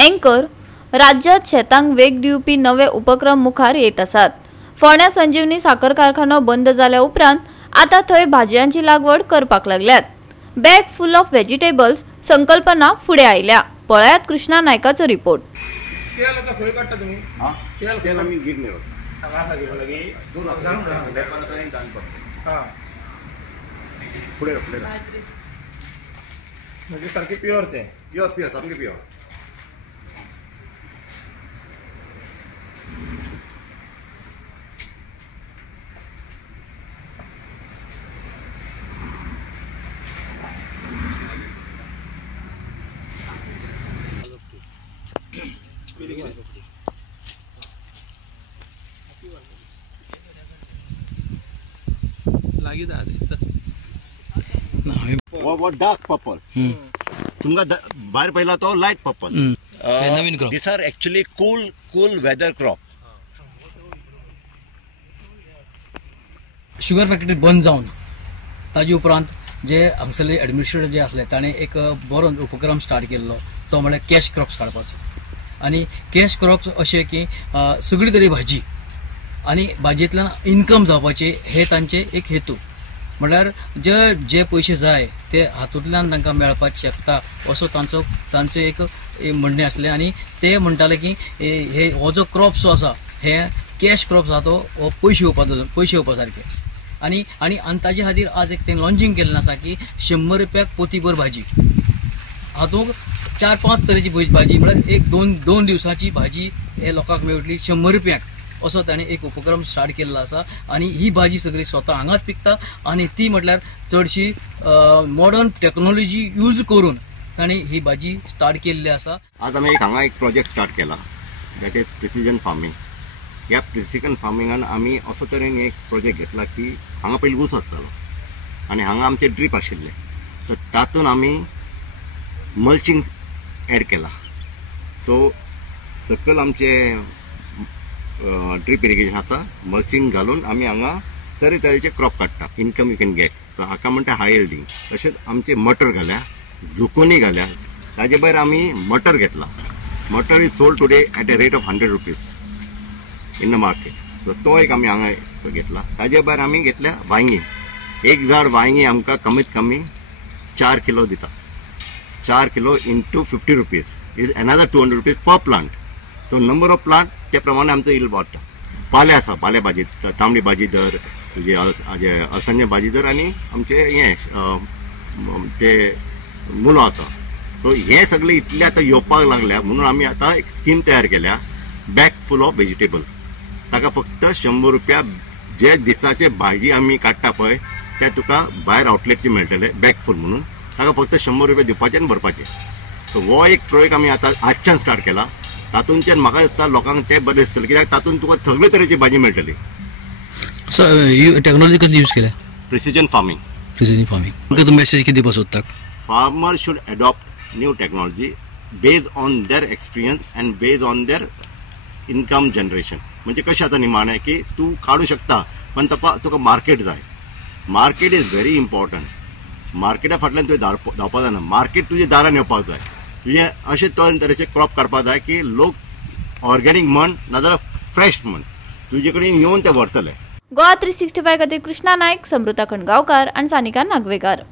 अँकर राज्यात शेतांक वेग दिवपी नवे उपक्रम मुखार येत आसात। फोंड्या संजीवनी साखर कारखानो बंद जाल्या उपरांत आता थंय भाजयांची लागवड करपाक लागल्यात। बॅग फुल ऑफ व्हेजिटेबल्स संकल्पना फुडें आयल्या। पळयात कृष्णा नायकाचो रिपोर्ट। तेल आता खंय काडटा तुमी? तेल आमी गिरनेर हांगा आसा गिरो लागी हां फुडें म्हणजे सारकें प्युअर तें प्युअर सामकें प्युअर। लागी जा वो डार्क पर्पल तुमका भायर पयला तो लायट पर्पल। नवीन crop this are actually cool weather crop. Sugar factory बंद जावन ताजे उपरांत जे हांगसरले एडमिनिस्ट्रेटर जे आसले ताणें एक बरो उपक्रम स्टार्ट केल्लो तो म्हळ्यार कॅश क्रॉप्स काडपाचो। आनी कॅश क्रॉप्स अशें की सगळी तरी भाजी आनी भाजयेंतल्यान इन्कम जावपाचे हे तांचे एक हेतू। म्हळ्यार जे पयशे जाय ते हातूंतल्यान तांकां मेळपाक शकता असो तांचें एक म्हणणें आसलें। आनी ते म्हणटाले की हे हो जो क्रॉप जो आसा हे कॅश क्रॉप्स आसा तो हो पयशे येवपा सारके। आनी ताजे खातीर आज एक तें लॉन्चिंग केल्लें आसा की 100 रुपयाक पोतीभर भाजी। हातूंत 4-5 तरेची भाजी म्हळ्यार एक दोन दिवसाची भाजी हे लोकांक मेळटली 100 रुपयाक असो ताणें एक उपक्रम स्टार्ट केल्लो आसा। आनी ही भाजी सगळी स्वता हांगाच पिकता आनी ती म्हटल्यार चडशी मॉडर्न टेक्नॉलॉजी यूज करून ताणें ही भाजी स्टार्ट केल्ली आसा। आज आमी हांगा एक प्रोजेक्ट स्टार्ट केला दॅट इज प्रिसिजन फार्मिंग। ह्या प्रिसिजन फार्मिंगान आमी असो तरेन एक प्रोजेक्ट घेतला की हांगा पयलीं ऊस आसतालो आनी हांगा आमचे ड्रीप आशिल्ले, तर तातूंत आमी मल्चिंग एड केला। सो सकयल आमचे ड्रीप इरिगेशन आसा, मल्चिंग घालून आमी हांगा तरेतरेचे क्रॉप काडटा। Income you can get. So हाका म्हणटा हाय यील्डिंग। तशेंच आमचे मटर घाल्या, झुकोनी घाल्या। ताजे भायर आमी मटर घेतला। Matar is sold today at a rate of 100 rupees in the market. So तो एक आमी हांगा घेतला। ताजे भायर आमी घेतल्या वांयगी। एक झाड वांयगी आमकां कमीत कमी 4 किलो दिता। 4 kilo into 50 rupees is another 200 rupees per plant. So number of plant ते प्रमाणे आमचो येईल वाडटा। पाले आसा, पाले भाजी, तांबडी भाजी धर, तुजे अळसांचे भाजी धर आनी आमचे हे ते मुळो आसा। सो हे सगळे इतले आतां येवपाक लागल्या म्हणून आमी आतां एक स्कीम तयार केल्या बॅग फूल ऑफ व्हेजिटेबल। ताका फक्त 100 रुपया जे दिसाचे भाजी आमी काडटा पळय ते तुका भायर आउटलेटचे मेळटले बॅग फूल म्हणून। ताका फक्त 100 रुपया दिवपाचे आनी भरपाचे। सो हो एक प्रोजेक्ट आमी आतां आजच्यान स्टार्ट केला। तातूंतल्यान म्हाका दिसता लोकांक ते बरें दिसतलें कित्याक तातूंत तुका सगळे तरेची भाजी मेळटली। टेक्नॉलॉजी कधी यूज केल्या? Precision farming. प्रिसिजन फार्मिंग तुमकां तो मेसेज कितें दिवपाक सोदता? Farmer should adopt new technology based on their experience and based on their income generation. म्हणजे कशें आतां निमाणें की तूं काडूं शकता पण तुका मार्केट जाय। Market is very important. Marketa फाटल्यान तुवें धांवपाक जायना। मार्केट तुज्या दारान येवपाक जाय। तुझे अशे तरेचे क्रॉप काडपाक जाय की लोक ऑर्गेनीक म्हण नाजाल्यार फ्रेश म्हण तुजे कडेन येवन ते व्हरतले। गोवा 365 खातीर कृष्णा नायक, समृता खणगांवकार आनी सानिका नागवेकार।